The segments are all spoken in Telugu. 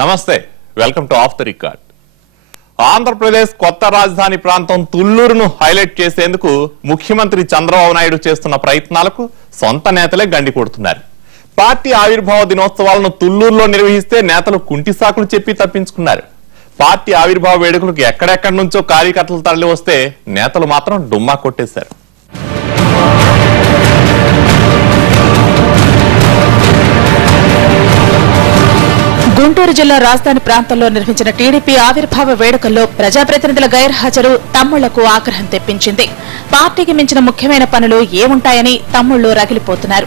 నమస్తే, welcome to of the record. Andhra Pradesh కొత్త రాజధాని ప్రాంతం తుళ్లూరును హైలైట్ చేసేందుకు ముఖ్యమంత్రి చంద్రబాబు నాయుడు చేస్తున్న ప్రయత్నాలకు సొంత నేతలే గండి కొడుతున్నారు. పార్టీ ఆవిర్భావ దినోత్సవాలను తుళ్లూరులో నిర్వహిస్తే నేతలు కుంటి సాకులు చెప్పి తప్పించుకున్నారు. పార్టీ ఆవిర్భావ వేడుకలకు ఎక్కడెక్కడి నుంచో కార్యకర్తలు తరలి వస్తే నేతలు మాత్రం డుమ్మా కొట్టేశారు. గుంటూరు జిల్లా రాజధాని ప్రాంతంలో నిర్వహించిన టీడీపీ ఆవిర్భావ వేడుకల్లో ప్రజాప్రతినిధుల గైర్హాజరు తమ్ముళ్లకు ఆగ్రహం తెప్పించింది. పార్టీకి మించిన ముఖ్యమైన పనులు ఏముంటాయని తమ్ముళ్లు రగిలిపోతున్నారు.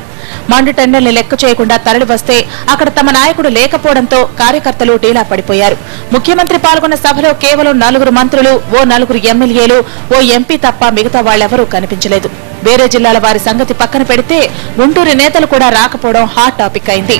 మండుటెండల్ని లెక్క చేయకుండా తరలి వస్తే అక్కడ తమ నాయకుడు లేకపోవడంతో కార్యకర్తలు డీలా పడిపోయారు. ముఖ్యమంత్రి పాల్గొన్న సభలో కేవలం 4 మంత్రులు, ఓ 4 ఎమ్మెల్యేలు, ఓ ఎంపీ తప్ప మిగతా వాళ్లెవరూ కనిపించలేదు. వేరే జిల్లాల వారి సంగతి పక్కన పెడితే గుంటూరు నేతలు కూడా రాకపోవడం హాట్ టాపిక్ అయింది.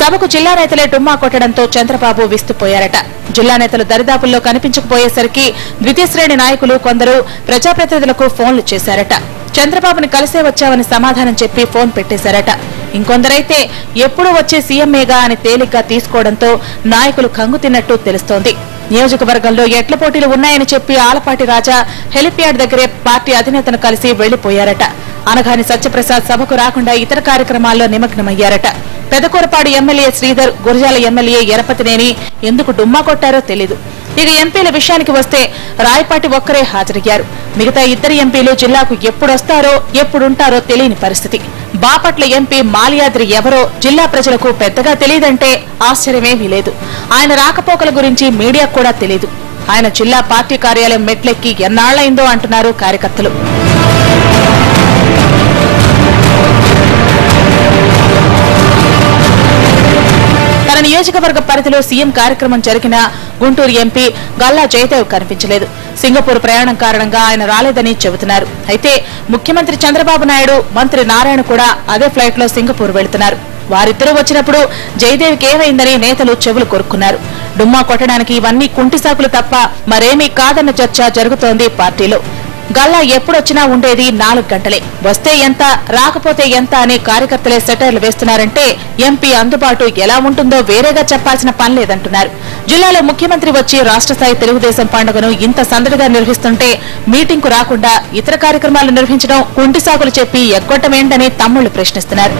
సభకు జిల్లా నేతలే డుమ్మా కొట్టడంతో చంద్రబాబు విస్తుపోయారట. జిల్లా నేతలు దరిదాపుల్లో కనిపించకపోయేసరికి ద్వితీయ శ్రేణి నాయకులు కొందరు ప్రజాప్రతినిధులకు ఫోన్లు చేశారట. చంద్రబాబుని కలిసే వచ్చావని సమాధానం చెప్పి ఫోన్ పెట్టేశారట. ఇంకొందరైతే ఎప్పుడూ వచ్చే సీఎంఏగా అని తేలిగ్గా తీసుకోవడంతో నాయకులు కంగు తిన్నట్టు తెలుస్తోంది. నియోజకవర్గంలో ఎట్ల పోటీలు ఉన్నాయని చెప్పి ఆలపాటి రాజా హెలిప్యాడ్ దగ్గరే పార్టీ అధినేతను కలిసి వెళ్లిపోయారట. అనగాని సత్యప్రసాద్ సభకు రాకుండా ఇతర కార్యక్రమాల్లో నిమగ్నమయ్యారట. పెదకూరపాడు ఎమ్మెల్యే శ్రీధర్, గురజాల ఎమ్మెల్యే ఎరపతినేని ఎందుకు డుమ్మా కొట్టారో తెలీదు. ఇక ఎంపీల విషయానికి వస్తే రాయపాటి ఒక్కరే హాజరయ్యారు. మిగతా 2 ఎంపీలు జిల్లాకు ఎప్పుడొస్తారో ఎప్పుడుంటారో తెలియని పరిస్థితి. బాపట్ల ఎంపీ మాలియాద్రి ఎవరో జిల్లా ప్రజలకు పెద్దగా తెలియదంటే ఆశ్చర్యమేమీ లేదు. ఆయన రాకపోకల గురించి మీడియాకు కూడా తెలీదు. ఆయన జిల్లా పార్టీ కార్యాలయం మెట్లెక్కి ఎన్నాళ్లైందో అంటున్నారు కార్యకర్తలు. తన నియోజకవర్గ పరిధిలో సీఎం కార్యక్రమం జరిగిన గుంటూరు ఎంపీ గల్లా జయదేవ్ కనిపించలేదు. సింగపూర్ ప్రయాణం కారణంగా ఆయన రాలేదని చెబుతున్నారు. అయితే ముఖ్యమంత్రి చంద్రబాబు నాయుడు, మంత్రి నారాయణ కూడా అదే ఫ్లైట్ లో సింగపూర్ వెళుతున్నారు. వారిద్దరూ వచ్చినప్పుడు జయదేవ్కి ఏమైందని నేతలు చెవులు కొరుక్కున్నారు. డుమ్మా కొట్టడానికి ఇవన్నీ కుంటి సాకులు తప్ప మరేమీ కాదన్న చర్చ జరుగుతోంది పార్టీలో. గల్లా ఎప్పుడొచ్చినా ఉండేది 4 గంటలే. వస్తే ఎంత, రాకపోతే ఎంత అని కార్యకర్తలే సెటైర్లు వేస్తున్నారంటే ఎంపీ అందుబాటు ఎలా ఉంటుందో వేరేగా చెప్పాల్సిన పని లేదంటున్నారు. జిల్లాలో ముఖ్యమంత్రి వచ్చి రాష్ట్ర స్థాయి తెలుగుదేశం పండుగను ఇంత సందడిగా నిర్వహిస్తుంటే మీటింగ్ కు రాకుండా ఇతర కార్యక్రమాలు నిర్వహించడం కుంటి సాకులు చెప్పి ఎగ్గొట్టమేంటని తమ్ముళ్లు ప్రశ్నిస్తున్నారు.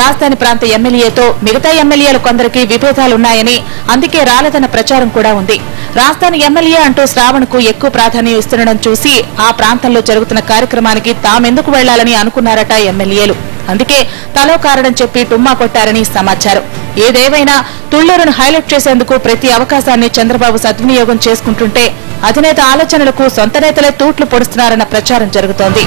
రాజధాని ప్రాంత ఎమ్మెల్యేతో మిగతా ఎమ్మెల్యేలు కొందరికి విభేదాలున్నాయని, అందుకే రాలేదన్న ప్రచారం కూడా ఉంది. రాజధాని ఎమ్మెల్యే అంటూ శ్రావణ్కు ఎక్కువ ప్రాధాన్యం ఇస్తుండడం చూసి ఆ ప్రాంతంలో జరుగుతున్న కార్యక్రమానికి తామెందుకు వెళ్లాలని అనుకున్నారట ఎమ్మెల్యేలు. అందుకే తలో కారణం చెప్పి డుమ్మా కొట్టారని సమాచారం. ఏదేవైనా తుళ్లూరును హైలైట్ చేసేందుకు ప్రతి అవకాశాన్ని చంద్రబాబు సద్వినియోగం చేసుకుంటుంటే అధినేత ఆలోచనలకు సొంత నేతలే తూట్లు పొడుస్తున్నారన్న ప్రచారం జరుగుతోంది.